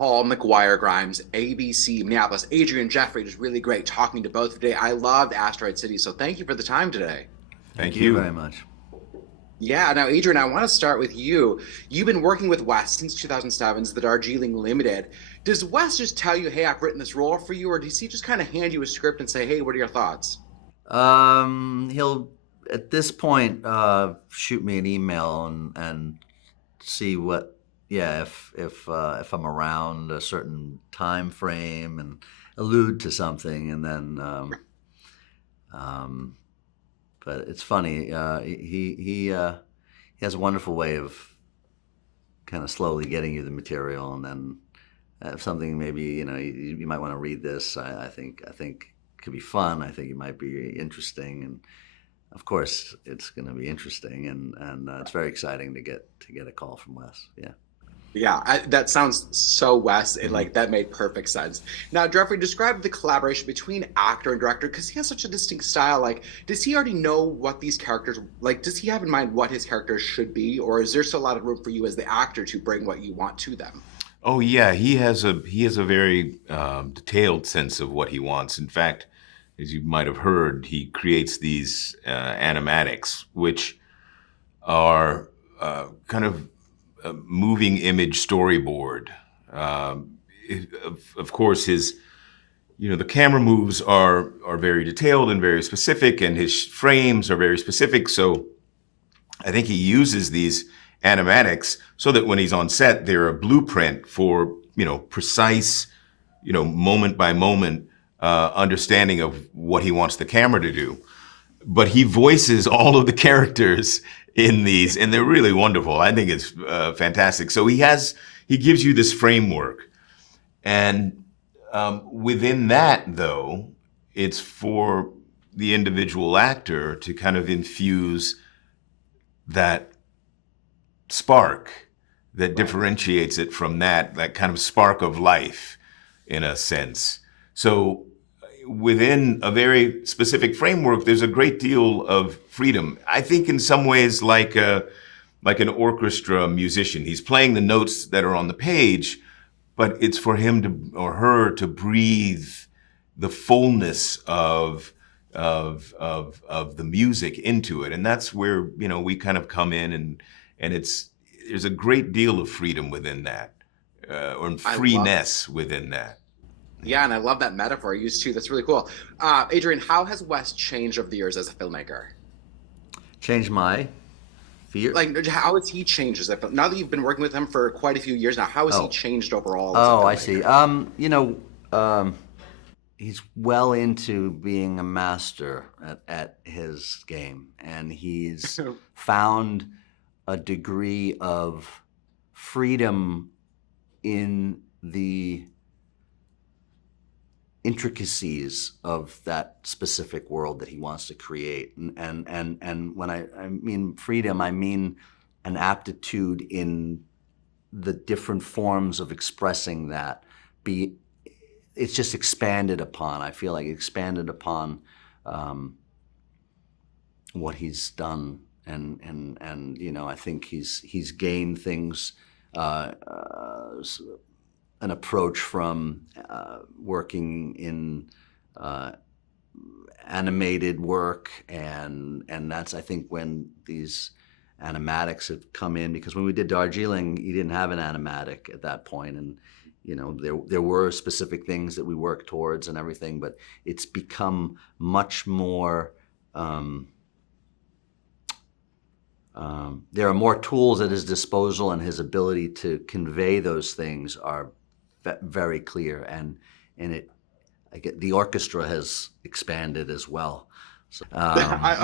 Paul McGuire Grimes, ABC, Minneapolis. Adrian Jeffrey, it is really great talking to both today. I loved Asteroid City, so thank you for the time today. Thank Thank you you. very much. Yeah, now, Adrian, I want to start with you. You've been working with Wes since 2007's The Darjeeling Limited. Does Wes just tell you, hey, I've written this role for you, or does he just kind of hand you a script and say, hey, what are your thoughts? He'll at this point shoot me an email and see what, yeah, if I'm around a certain time frame and allude to something, and then um, but it's funny. He has a wonderful way of kind of slowly getting you the material, and then if something maybe you might want to read this. I think could be fun. I think it might be interesting, and of course it's going to be interesting, and it's very exciting to get a call from Wes. Yeah. Yeah, that sounds so Wes. It Hmm. like that made perfect sense. Now, Jeffrey, describe the collaboration between actor and director because he has such a distinct style. Like, does he already know what these characters like? Does he have in mind what his characters should be, or is there still a lot of room for you as the actor to bring what you want to them? Oh yeah, he has a very detailed sense of what he wants. In fact, as you might have heard, he creates these animatics, which are kind of a moving image storyboard. Um, of course, the camera moves are very detailed and very specific, and his frames are very specific. So I think he uses these animatics so that when he's on set, they're a blueprint for precise, moment by moment understanding of what he wants the camera to do. But he voices all of the characters in these, and they're really wonderful. I think it's fantastic. So he gives you this framework, and within that, though, it's for the individual actor to kind of infuse that spark that Right. differentiates it from that kind of spark of life in a sense. So within a very specific framework, there's a great deal of freedom. I think in some ways like an orchestra musician. He's playing the notes that are on the page, but it's for him to or her to breathe the fullness of the music into it, and that's where we kind of come in, and there's a great deal of freedom within that, or I love it. freeness within that. Yeah, and I love that metaphor you used too. That's really cool. Adrian, how has Wes changed over the years as a filmmaker? Change my fear. Like, how has he changed as a film? Now that you've been working with him for quite a few years now, how has he Oh, changed overall as a oh, I see. filmmaker? He's well into being a master at his game, and he's found a degree of freedom in the intricacies of that specific world that he wants to create. And when I mean freedom, I mean an aptitude in the different forms of expressing that. Be It's just expanded upon. I feel like expanded upon um, what he's done, and I think he's gained things, uh, uh, an approach from working in uh, animated work, and that's, I think, when these animatics have come in, because when we did Darjeeling, he didn't have an animatic at that point, and there were specific things that we worked towards and everything, but it's become much more. There are more tools at his disposal, and his ability to convey those things are very clear, and the orchestra has expanded as well. So, Oh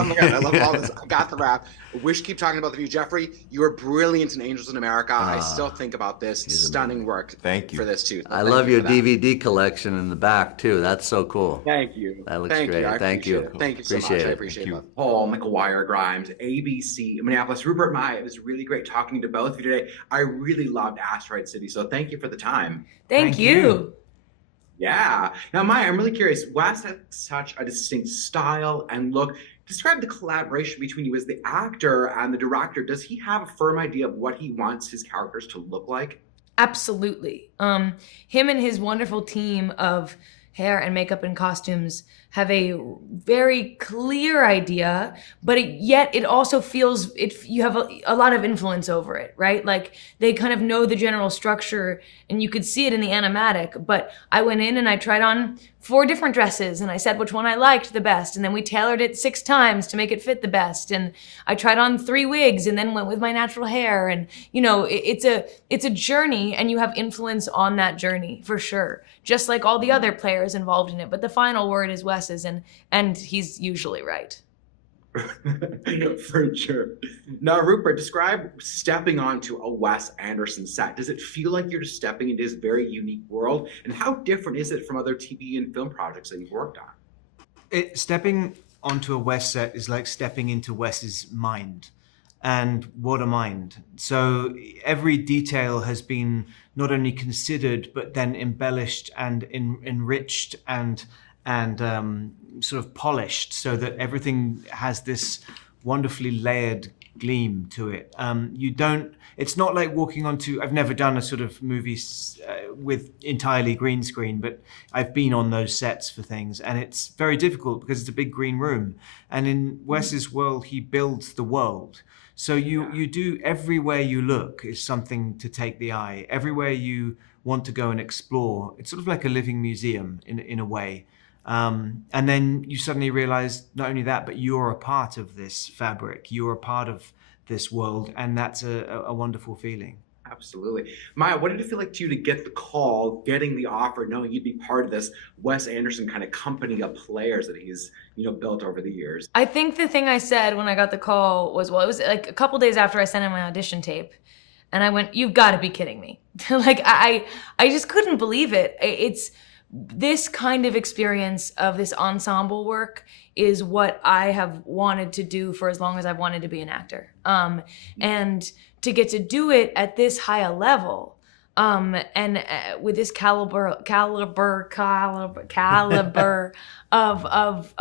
my God, I love all this. I got the rap. Wish keep talking about the view. Jeffrey, you are brilliant in Angels in America. I still think about this. he's Stunning amazing. work Thank for you. this too. So I thank love you your for that. DVD collection in the back too. That's so cool. Thank you. That looks Thank you. great. I Thank appreciate you. it. Thank you so much. Appreciate I it. appreciate Thank it. you. Paul McGuire Grimes, ABC, Minneapolis. Rupert, Maya, it was really great talking to both of you today. I really loved Asteroid City, so thank you for the time. Thank you. Yeah. Now, Maya, I'm really curious. Wes has such a distinct style and look. Describe the collaboration between you as the actor and the director. Does he have a firm idea of what he wants his characters to look like? Absolutely. Him and his wonderful team of hair and makeup and costumes have a very clear idea, but yet it also feels you have a lot of influence over it, right? Like they kind of know the general structure, and you could see it in the animatic. But I went in and I tried on 4 different dresses, and I said which one I liked the best, and then we tailored it 6 times to make it fit the best. And I tried on 3 wigs, and then went with my natural hair. And it's a journey, and you have influence on that journey for sure, just like all the other players involved in it. But the final word is Wes's, and he's usually right. For sure. Now, Rupert, describe stepping onto a Wes Anderson set. Does it feel like you're just stepping into his very unique world? And how different is it from other TV and film projects that you've worked on? Stepping onto a Wes set is like stepping into Wes's mind. And what a mind. So every detail has been not only considered, but then embellished and enriched and sort of polished, so that everything has this wonderfully layered gleam to it. It's not like walking onto, I've never done a sort of movie with entirely green screen, but I've been on those sets for things, and it's very difficult because it's a big green room. And in Wes's world, he builds the world. So you do, everywhere you look is something to take the eye. Everywhere you want to go and explore, it's sort of like a living museum in a way. And then you suddenly realize not only that, but you're a part of this fabric. You're a part of this world, and that's a wonderful feeling. Absolutely. Maya, what did it feel like to you to get the call, getting the offer, knowing you'd be part of this Wes Anderson kind of company of players that he's, built over the years? I think the thing I said when I got the call was, well, it was like a couple days after I sent in my audition tape, and I went, "You've got to be kidding me." Like I just couldn't believe it. It's this kind of experience of this ensemble work is what I have wanted to do for as long as I've wanted to be an actor. And to get to do it at this high a level, and with this caliber of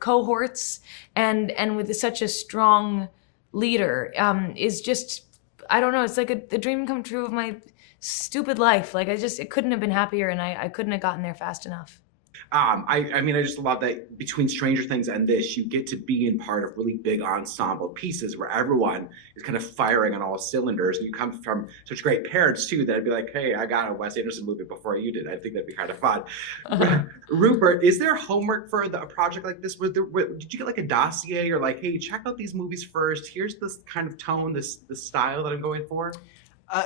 cohorts, and with such a strong leader, is just, I don't know, it's like the dream come true of my stupid life. Like it couldn't have been happier, and I couldn't have gotten there fast enough. I mean, I just love that between Stranger Things and this, you get to be in part of really big ensemble pieces where everyone is kind of firing on all cylinders. And you come from such great parents too, that I'd be like, hey, I got a Wes Anderson movie before you did. I think that'd be kind of fun. Rupert, is there homework for a project like this? Did you get like a dossier, or like, hey, check out these movies first. Here's this kind of tone, this style that I'm going for?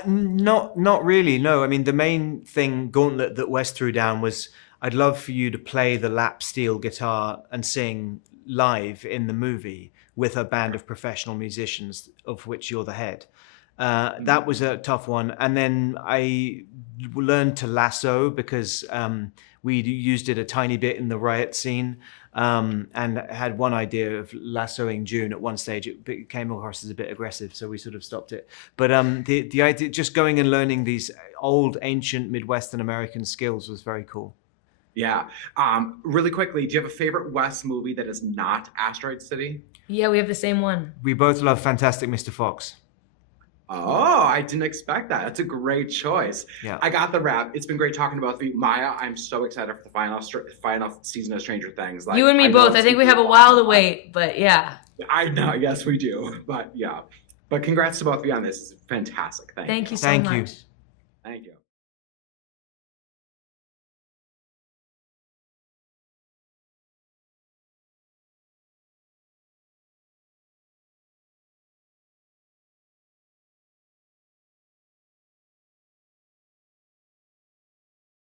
Not really, no. I mean, the main gauntlet that Wes threw down was, I'd love for you to play the lap steel guitar and sing live in the movie with a band of professional musicians, of which you're the head. That was a tough one. And then I learned to lasso because we used it a tiny bit in the Riot scene. And had one idea of lassoing June at one stage. It came across as a bit aggressive, so we sort of stopped it. But the idea, just going and learning these old, ancient Midwestern American skills, was very cool. Yeah. Really quickly, do you have a favorite Wes movie that is not Asteroid City? Yeah, we have the same one. We both love Fantastic Mr. Fox. Oh, I didn't expect that. That's a great choice. Yeah. I got the wrap. It's been great talking to both of you. Maya, I'm so excited for the final season of Stranger Things. You and me both. I think we have a while to wait, but yeah. I know. Yes, we do. But yeah. But congrats to both of you on this. It's fantastic. Thank you so much. Thank you. Thank you.